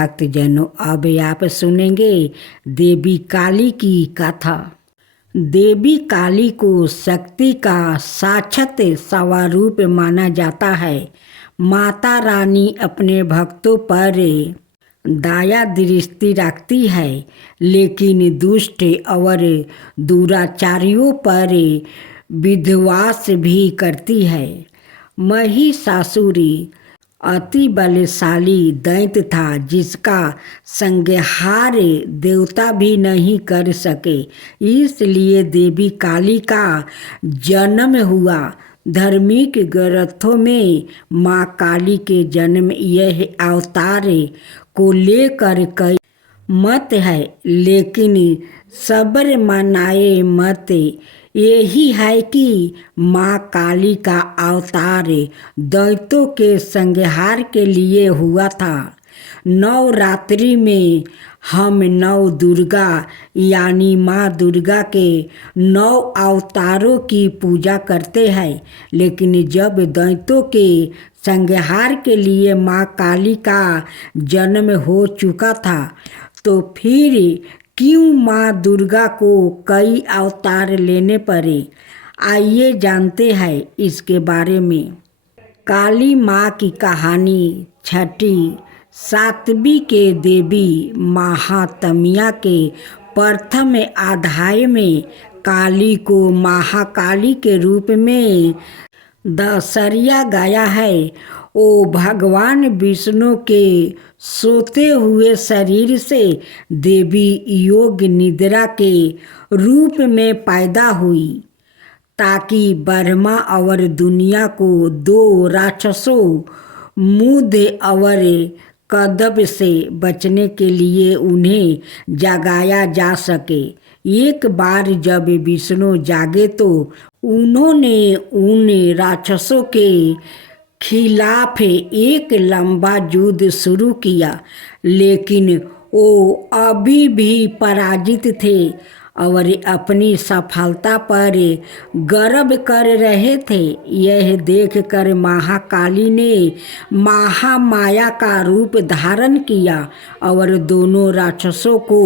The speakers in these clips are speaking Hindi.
भक्तजनों, अब आप सुनेंगे देवी काली की कथा। देवी काली को शक्ति का साक्षात स्वरूप माना जाता है। माता रानी अपने भक्तों पर दया दृष्टि रखती है, लेकिन दुष्ट और दुराचारियों पर विध्वंस भी करती है। महिषासुर अति बलशाली दैत्य था, जिसका संहार देवता भी नहीं कर सके। इसलिए देवी काली का जन्म हुआ। धार्मिक ग्रंथों में माँ काली के जन्म यह अवतार को लेकर कई मत है, लेकिन सबर मनाए मत यही है कि माँ काली का अवतार दैत्यों के संहार के लिए हुआ था। नवरात्रि में हम नव दुर्गा यानी माँ दुर्गा के 9 अवतारों की पूजा करते हैं, लेकिन जब दैत्यों के संहार के लिए माँ काली का जन्म हो चुका था, तो फिर क्यों माँ दुर्गा को कई अवतार लेने पड़े? आइए जानते हैं इसके बारे में। काली माँ की कहानी छठी सातवीं के देवी महात्म्य के प्रथम अध्याय में काली को महाकाली के रूप में दर्शाया गया है। वो भगवान विष्णु के सोते हुए शरीर से देवी योग निद्रा के रूप में पैदा हुई, ताकि ब्रह्मा और दुनिया को 2 राक्षसों मुद और कदब से बचने के लिए उन्हें जगाया जा सके। एक बार जब विष्णु जागे तो उन्होंने उन राक्षसों के खिलाफ एक लंबा युद्ध शुरू किया, लेकिन वो अभी भी पराजित थे और अपनी सफलता पर गर्व कर रहे थे। यह देखकर महाकाली ने महामाया का रूप धारण किया और दोनों राक्षसों को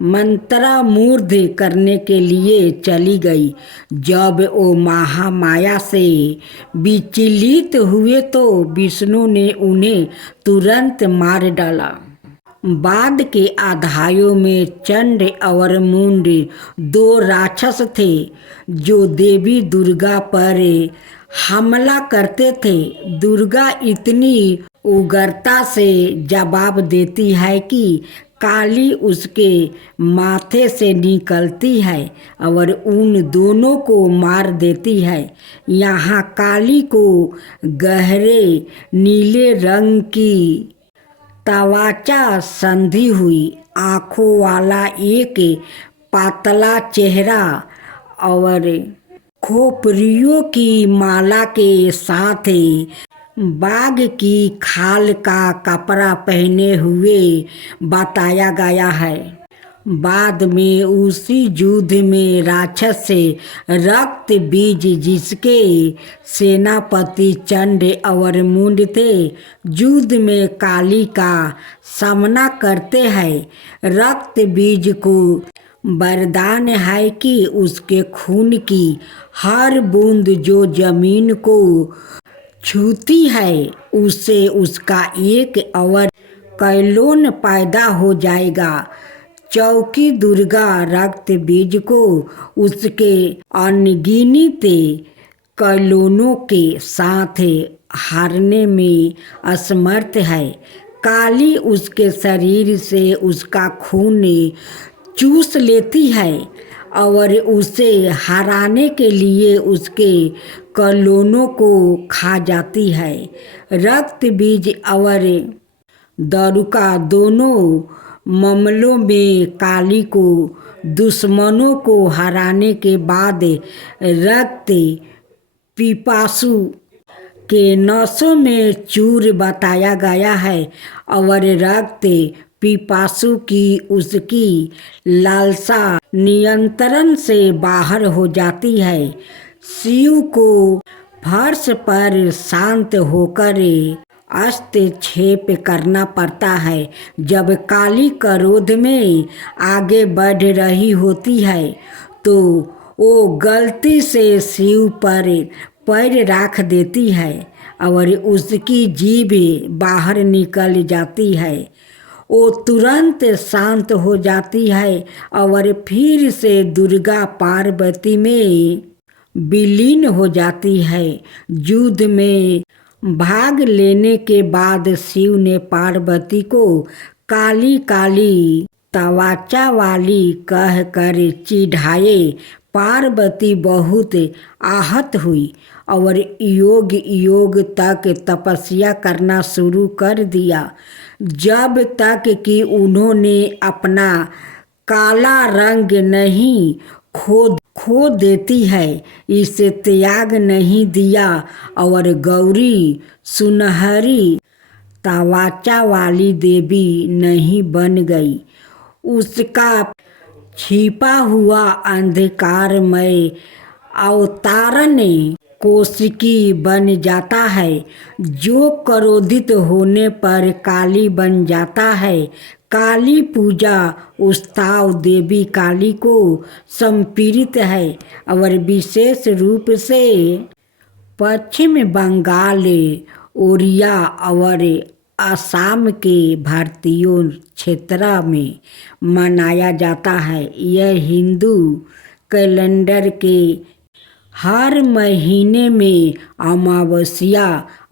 मंत्रमुग्ध करने के लिए चली गई। जब वो महामाया से विचलित हुए तो विष्णु ने उन्हें तुरंत मार डाला। बाद के अध्यायों में चंड और मुंड 2 राक्षस थे, जो देवी दुर्गा पर हमला करते थे। दुर्गा इतनी उग्रता से जवाब देती है कि काली उसके माथे से निकलती है और उन दोनों को मार देती है। यहाँ काली को गहरे नीले रंग की त्वचा संधी हुई, आँखों वाला एक पतला चेहरा और खोपड़ियों की माला के साथ बाघ की खाल का कपड़ा पहने हुए बताया गया है। बाद में उसी युद्ध में राक्षस से रक्त बीज, जिसके सेनापति चंड और मुंड थे, युद्ध में काली का सामना करते हैं। रक्त बीज को वरदान है कि उसके खून की हर बूंद जो जमीन को छूती है, उससे उसका एक और कैलोन पैदा हो जाएगा। चौकी दुर्गा रक्त बीज को उसके अनगिनत कैलोनों के साथ हारने में असमर्थ है। काली उसके शरीर से उसका खून चूस लेती है और उसे हराने के लिए उसके कैलोनों को खा जाती है। रक्त बीज और दारुका दोनों मामलों में काली को दुश्मनों को हराने के बाद रक्त पिपासु के नसों में चूर बताया गया है और रक्त पिपासु की उसकी लालसा नियंत्रण से बाहर हो जाती है। शिव को फर्श पर शांत होकर हस्तक्षेप करना पड़ता है। जब काली क्रोध में आगे बढ़ रही होती है तो वो गलती से शिव पर पैर रख देती है और उसकी जीभ बाहर निकल जाती है। वो तुरंत शांत हो जाती है और फिर से दुर्गा पार्वती में विलीन हो जाती है। युद्ध में भाग लेने के बाद शिव ने पार्वती को काली काली तवाचा वाली कहकर चिढ़ाए। पार्वती बहुत आहत हुई और योग योग तक तपस्या करना शुरू कर दिया, जब तक कि उन्होंने अपना काला रंग नहीं खो देती है, इसे त्याग नहीं दिया और गौरी सुनहरी तवाचा वाली देवी नहीं बन गई। उसका छिपा हुआ अंधकारमय अवतारण कौशिकी बन जाता है, जो क्रोधित होने पर काली बन जाता है। काली पूजा उत्सव देवी काली को समर्पित है और विशेष रूप से पश्चिम बंगाल, ओडिशा और असम के भारतीयों क्षेत्र में मनाया जाता है। यह हिंदू कैलेंडर के हर महीने में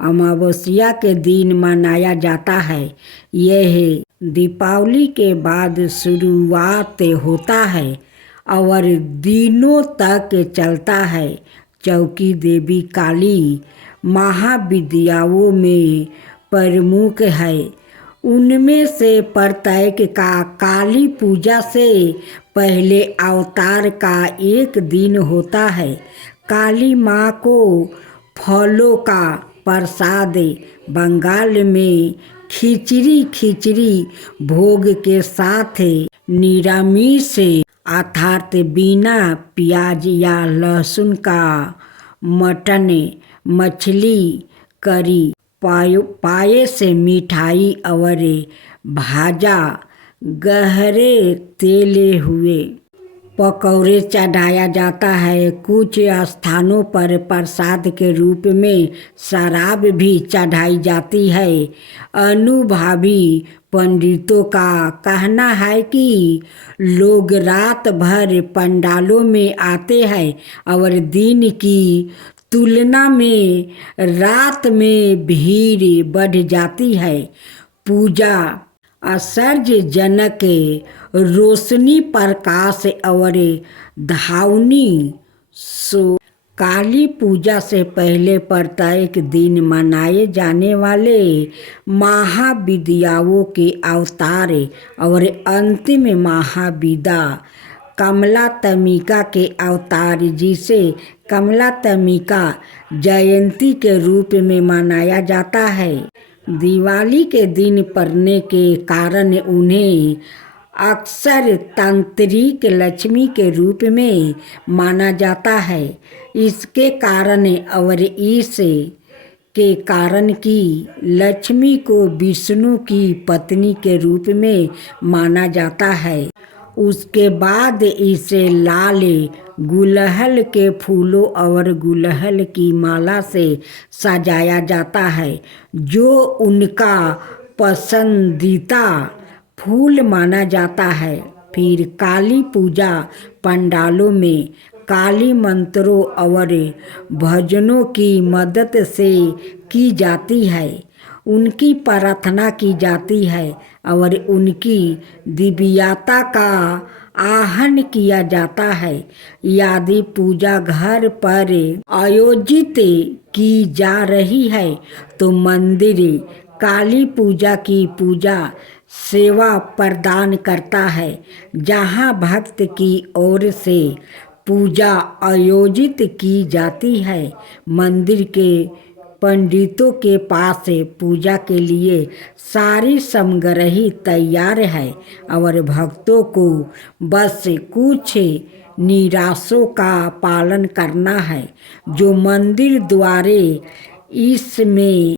अमावस्या के दिन मनाया जाता है। यह दीपावली के बाद शुरुआत होता है और दिनों तक चलता है। चौकी देवी काली महाविद्याओं में प्रमुख है। उनमें से प्रत्येक का काली पूजा से पहले अवतार का एक दिन होता है। काली माँ को फलों का प्रसाद बंगाल में खिचड़ी भोग के साथ निरामिष अर्थात बिना प्याज या लहसुन का मटन, मछली, करी, पायस, मिठाई और भाजा गहरे तेले हुए पकौड़े चढ़ाया जाता है। कुछ स्थानों पर प्रसाद के रूप में शराब भी चढ़ाई जाती है। अनुभवी पंडितों का कहना है कि लोग रात भर पंडालों में आते हैं और दिन की तुलना में रात में भीड़ बढ़ जाती है। पूजा आश्चर्यजनक रोशनी, प्रकाश और धावनी काली पूजा से पहले प्रत्येक दिन मनाए जाने वाले महाविद्याओं के अवतार और अंतिम महाविद्या कमलात्मिका के अवतार, जिसे कमलात्मिका जयंती के रूप में मनाया जाता है, दिवाली के दिन पड़ने के कारण उन्हें अक्सर तांत्रिक लक्ष्मी के रूप में माना जाता है। इसके कारण और इस के कारण कि लक्ष्मी को विष्णु की पत्नी के रूप में माना जाता है। उसके बाद इसे लाल गुलहल के फूलों और गुलहल की माला से सजाया जाता है, जो उनका पसंदीदा फूल माना जाता है। फिर काली पूजा पंडालों में काली मंत्रों और भजनों की मदद से की जाती है। उनकी प्रार्थना की जाती है और उनकी दिव्यता का आहन किया जाता है। यदि पूजा घर पर आयोजित की जा रही है तो मंदिर काली पूजा की पूजा सेवा प्रदान करता है, जहां भक्त की ओर से पूजा आयोजित की जाती है। मंदिर के पंडितों के पास पूजा के लिए सारी सामग्री तैयार है और भक्तों को बस कुछ निर्देशों का पालन करना है, जो मंदिर द्वारा इसमें